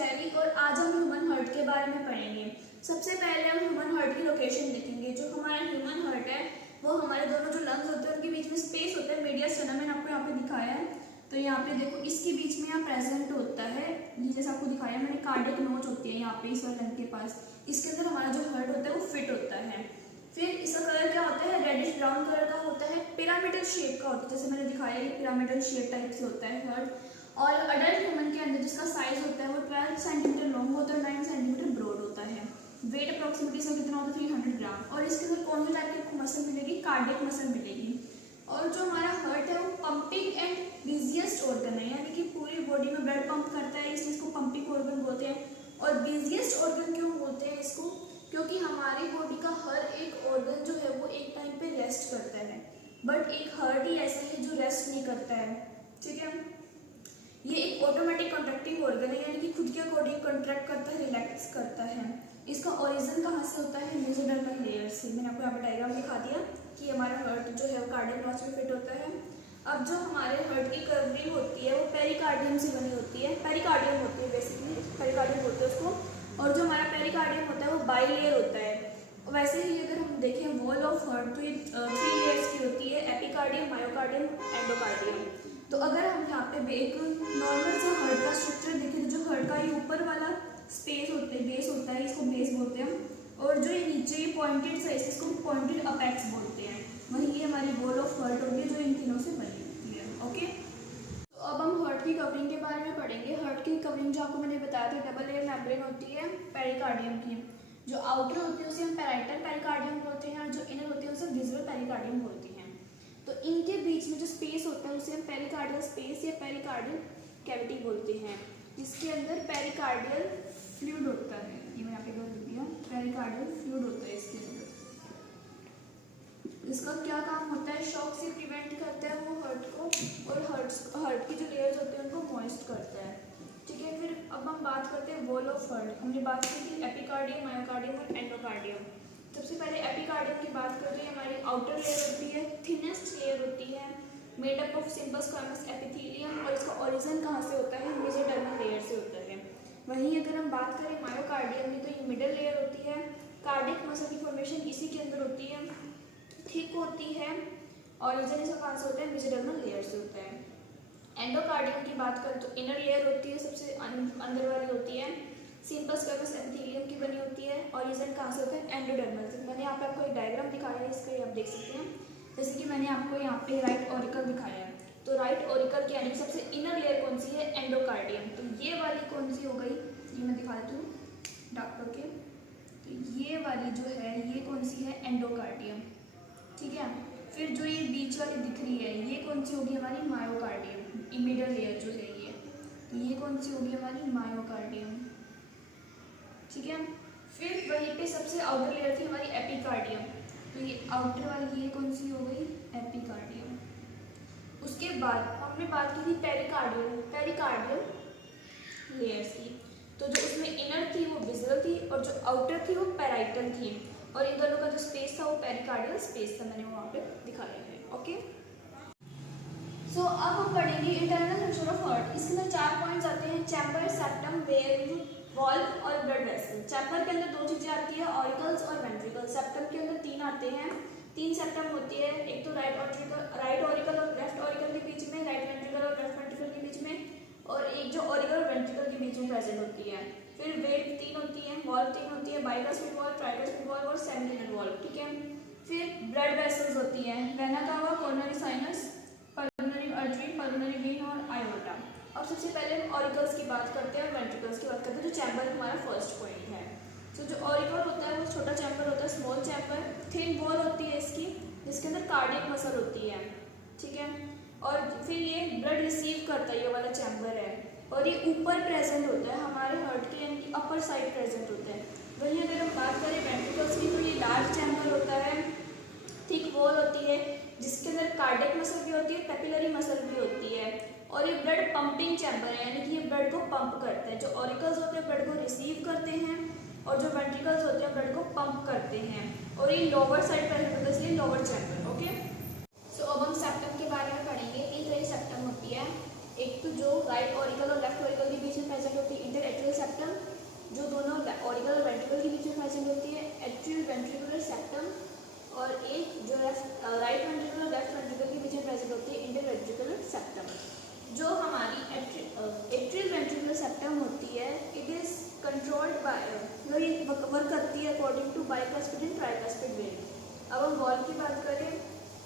शैली और आज हम ह्यूमन हार्ट के बारे में पढ़ेंगे। सबसे पहले हम ह्यूमन हार्ट की लोकेशन देखेंगे। जो हमारा ह्यूमन हार्ट है वो हमारे दोनों जो लंग्स होते हैं उनके बीच में स्पेस होता है, मीडिया स्टेनम, मैंने आपको यहाँ पे दिखाया है। तो यहाँ पे देखो इसके बीच में यहाँ प्रेजेंट होता है, ये जैसा आपको दिखाया मैंने, कार्डियक नोच होती है यहाँ पे इस वाले लंग के पास। इसके अंदर हमारा जो हार्ट होता है वो फिट होता है। फिर इसका कलर क्या होता है, रेडिश ब्राउन कलर का होता है, पिरामिडल शेप का होता है, जैसे मैंने दिखाया ये पिरामिडल शेप टाइप से होता है हार्ट। और अडल्ट ह्यूमन के अंदर जिसका साइज होता है वो 12 सेंटीमीटर लॉन्ग होता है, 9 सेंटीमीटर ब्रॉड होता है। वेट अप्रोक्सीमेटली इसका कितना होता है, 300 ग्राम। और इसके अंदर कौन सी टाइप की आपको मसल मिलेगी, कार्डियक मसल मिलेगी। और जो हमारा हार्ट है वो पंपिंग एंड बिजिएस्ट ऑर्गन है, यानी कि पूरी बॉडी में ब्लड पंप करता है, इसलिए इसको पंपिंग ऑर्गन बोलते हैं। और बिजिएस्ट ऑर्गन क्यों बोलते हैं इसको, क्योंकि हमारी बॉडी का हर एक ऑर्गन जो है वो एक टाइम पे रेस्ट करता है, बट एक हार्ट ही ऐसा है जो रेस्ट नहीं करता है। ठीक है, ये एक ऑटोमेटिक कॉन्ट्रैक्टिंग ऑर्गन है, यानी कि खुद के अकॉर्डिंग कॉन्ट्रैक्ट करता है, रिलैक्स करता है। इसका ओरिजिन कहाँ से होता है, मेसोडर्मल लेयर से। मैंने आपको यहाँ पे डायग्राम दिखा दिया कि हमारा हार्ट जो है वो कार्डियक नॉच में फिट होता है। अब जो हमारे हार्ट की कवरिंग होती है वो पेरिकार्डियम से बनी होती है, पेरिकार्डियम होती है बेसिकली, पेरिकार्डियम बोलते हैं उसको। और जो हमारा पेरिकार्डियम होता है वो बाइलेयर होता है। वैसे ही अगर हम देखें वॉल ऑफ हार्ट तो ये 3 लेयर्स की होती है, एपिकार्डियम, मायोकार्डियम, एंडोकार्डियम। तो अगर हम यहाँ पे एक नॉर्मल सा हार्ट का स्ट्रक्चर देखें तो जो हार्ट का ये ऊपर वाला स्पेस होता है, बेस होता है, इसको बेस बोलते हैं। और जो ये नीचे ये पॉइंटेड साइज, इसको पॉइंटेड अपेक्स बोलते हैं। वहीं ये हमारी वॉल ऑफ हार्ट होगी जो इन तीनों से बनी होती है। ओके, तो अब हम हार्ट की कवरिंग के बारे में पढ़ेंगे। हार्ट की कवरिंग जो आपको मैंने बताया था, डबल लेयर मेम्ब्रेन होती है पेरिकार्डियम की। जो आउटर होती है उसे हम पैराइटल पेरिकार्डियम बोलते हैं, और जो इनर होती है उसे विजुअल पेरिकार्डियम बोलते हैं। तो इनके बीच में जो स्पेस होता है उसे हम पेरिकार्डियल स्पेस या पेरिकार्डियल कैविटी बोलते हैं। इसके अंदर पेरिकार्डियल फ्लूइड होता है, ये मैं यहाँ पे लिख दिया, पेरिकार्डियल फ्लूइड होता है इसके अंदर। इसका क्या काम होता है, शॉक से प्रिवेंट करता है वो हार्ट को, और हार्ट की जो लेयर्स होते हैं उनको मॉइस्ट करता है। ठीक है, फिर अब हम बात करते हैं वॉल ऑफ हार्ट। हमने बात की थी एपिकार्डियम, मायोकार्डियम और एंडोकार्डियम। सबसे पहले एपिकार्डियम की बात करें तो हमारी आउटर लेयर होती है, थिनेस्ट लेयर होती है, made up of simple squamous epithelium. और इसका ओरिजिन कहाँ से होता है, मेसोडर्मल लेयर से होता है। वहीं अगर हम बात करें मायोकार्डियम में तो ये मिडल लेयर होती है, कार्डियक मसल की फॉर्मेशन इसी के अंदर होती है, थिक होती है। ओरिजिन इसका कहाँ से होता है, मेसोडर्मल लेयर से होता है। एंडोकार्डियम की बात करें तो इनर लेयर होती है, सबसे अंदर वाली होती है, सिंपल स्क्वामस एपिथेलियम की बनी होती है। ओरिजिन कहाँ से होता है, एंडोडर्मल से। मैंने यहाँ पे आपको एक डायग्राम दिखाया है, इसका आप देख सकते हैं। जैसे कि मैंने आपको यहाँ पे राइट ऑरिकल दिखाया है, तो राइट ऑरिकल की यानी सबसे इनर लेयर कौन सी है, एंडोकार्डियम। तो ये वाली कौन सी हो गई, ये मैं दिखा देती हूँ डॉक्टर के। तो ये वाली जो है ये कौन सी है, एंडोकार्डियम। ठीक है, फिर जो ये बीच वाली दिख रही है ये कौन सी होगी, हमारी मायोकार्डियम। मिडल लेयर जो है ये, तो ये कौन सी होगी, हमारी मायोकार्डियम। ठीक है, फिर वहीं पे सबसे आउटर लेयर थी हमारी एपिकार्डियम, तो ये आउटर वाली ये कौन सी हो गई, एपिकार्डियम। उसके बाद हमने बात की थी पेरिकार्डियल लेयर्स की। तो जो उसमें इनर थी वो विजुअल थी, और जो आउटर थी वो पैराइटल थी, और इन दोनों का जो स्पेस था वो पेरिकार्डियल स्पेस था, मैंने वहाँ पे दिखाया है। ओके, सो अब हम पढ़ेंगे इंटरनल स्ट्रक्चर ऑफ हार्ट। इसके अंदर 4 पॉइंट्स आते हैं, चैम्बर, सेप्टम, वेल्व, वॉल्व और ब्लड वेसल। चैम्बर के अंदर 2 चीजें आती है, ऑरिकल्स और वेंट्रिकल्स। सेप्टम के अंदर 3 आते हैं, 3 सेप्टम होती है, एक तो राइट ऑरिकल और लेफ्ट ऑरिकल के बीच में, राइट वेंट्रिकल और लेफ्ट वेंट्रिकल के बीच में, और एक जो ऑरिकल और वेंट्रिकल के बीच में प्रेजेंट होती है। फिर वेल्व 3 होती है, वॉल्व 3 होती है, बाइकास्पिड वॉल्व, ट्राइकास्पिड वॉल्व और सेमिनल वॉल्व। ठीक है, फिर ब्लड वेसल्स होती है, vena cava, coronary sinus, pulmonary artery, pulmonary vein और आयोटा। अब सबसे पहले हम ऑरिकल्स की बात करते हैं और वेंट्रिकल्स की बात करते हैं, जो चैम्बर हमारा फर्स्ट पॉइंट है। तो जो ऑरिकल होता है वो छोटा चैम्बर होता है, स्मॉल चैम्बर, थिन वॉल होती है इसकी, जिसके अंदर कार्डियक मसल होती है। ठीक है, और फिर ये ब्लड रिसीव करता है, ये वाला चैम्बर है, और ये ऊपर प्रेजेंट होता है हमारे हार्ट के, यानी कि अपर साइड प्रेजेंट होता है। वहीं अगर हम बात करें वेंट्रिकल्स की तो ये लार्ज चैम्बर होता है, थिक वॉल होती है, जिसके अंदर कार्डियक मसल भी होती है, पेपिलरी मसल भी होती है, और ये ब्लड पंपिंग चैम्बर है, यानी कि ये ब्लड को पंप करता है। जो ऑरिकल्स होते हैं ब्लड को रिसीव करते हैं, और जो वेंट्रिकल्स होते हैं ब्लड को पंप करते हैं, और ये लोअर साइड प्रेजेंट होता है, इसलिए लोअर चैम्बर। ओके, सो अब हम सेप्टम के बारे में पढ़ेंगे। 3 तरह की सेप्टम होती है, एक तो जो राइट ऑरिकल और लेफ्ट ऑरिकल के बीच में प्रेजेंट होती है, इंटरएट्रियल सेप्टम, जो दोनों ऑरिकल और वेंट्रिकल के बीच में प्रेजेंट होती है, एट्रियल वेंट्रिकुलर सेप्टम, और एक जो राइट वेंट्रिकल और लेफ्ट वेंट्रिकल के बीच में प्रेजेंट होती है, इंटरवेंट्रिकुलर सेप्टम। जो हमारी एट्रियल वेंट्रिकुलर सेप्टम होती है, इट इज कंट्रोल्ड बाय, मतलब ये वर्क करती है according to bicuspid and tricuspid valve. अब हम वॉल की बात करें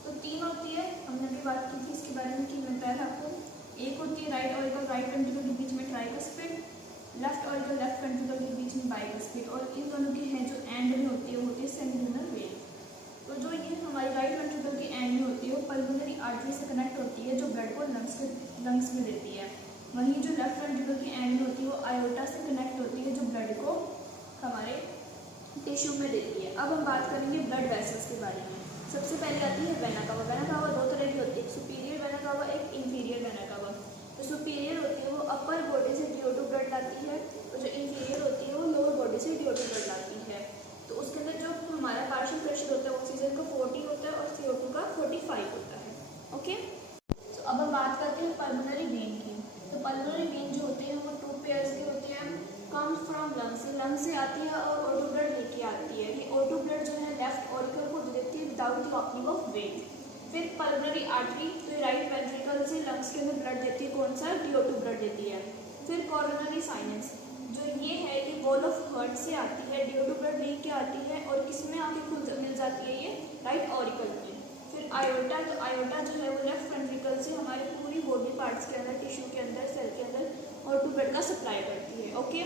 तो तीन होती है, हमने अभी बात की थी इसके बारे में कि मैं बताया आपको। एक होती है राइट ऑरिकल राइट वेंट्रिकल के बीच में tricuspid, left auricle left ventricle के बीच में बाइकास्पिड, और इन दोनों की है जो एंड में होती है वो होती है सेमिलुनर वेव। तो जो ये हमारी राइट वेंट्रिकल की एंड में होती है वो पल्मोनरी आर्टरी से कनेक्ट होती है, जो ब्लड को लंग्स में देती है। वहीं जो लेफ्ट वेंट्रिकल की एंड में होती है वो आयोटा से कनेक्ट होती है, जो ब्लड को हमारे टिश्यू में देती है। अब हम बात करेंगे ब्लड वेसल्स के बारे में। सबसे पहले आती है वेना कावा। वेना कावा दो तरह की होती है, सुपीरियर वेना कावा, एक इंफीरियर वेना कावा। जो सुपीरियर होती है वो अपर बॉडी से CO2 ब्लड लाती है, और जो इंफीरियर होती है वो लोअर बॉडी से CO2 ब्लड लाती है। तो उसके अंदर जो हमारा पार्शियल प्रेशर होता है ऑक्सीजन का 40 होता है और CO2 का 45 होता है। ओके, तो अब हम बात करते हैं पल्मोनरी वेन की। तो पल्मोनरी वेन जो होती है वो 2 पेयर्स की होती है, कम्स फ्रॉम लंग्स से आती है और O2 ब्लड लेके आती है। ये O2 ब्लड जो है लेफ्ट ऑरिकल को देती है without the opening of when. फिर पल्मोनरी आर्टरी तो राइट वेंट्रिकल से लंग्स के अंदर ब्लड देती है, कौन सा DO2 ब्लड देती है। फिर कोरोनरी साइनस जो ये है ये वॉल ऑफ हार्ट से आती है, DO2 ब्लड लेके आती है, और किस में आके खुद मिल जाती है, ये राइट ऑरिकल में। फिर आयोटा, तो आयोटा जो है वो लेफ्ट वेंट्रिकल से हमारी पूरी बॉडी पार्ट्स के अंदर, टिश्यू के अंदर, सेल के अंदर O2 ब्लड का सप्लाई करती है। ओके।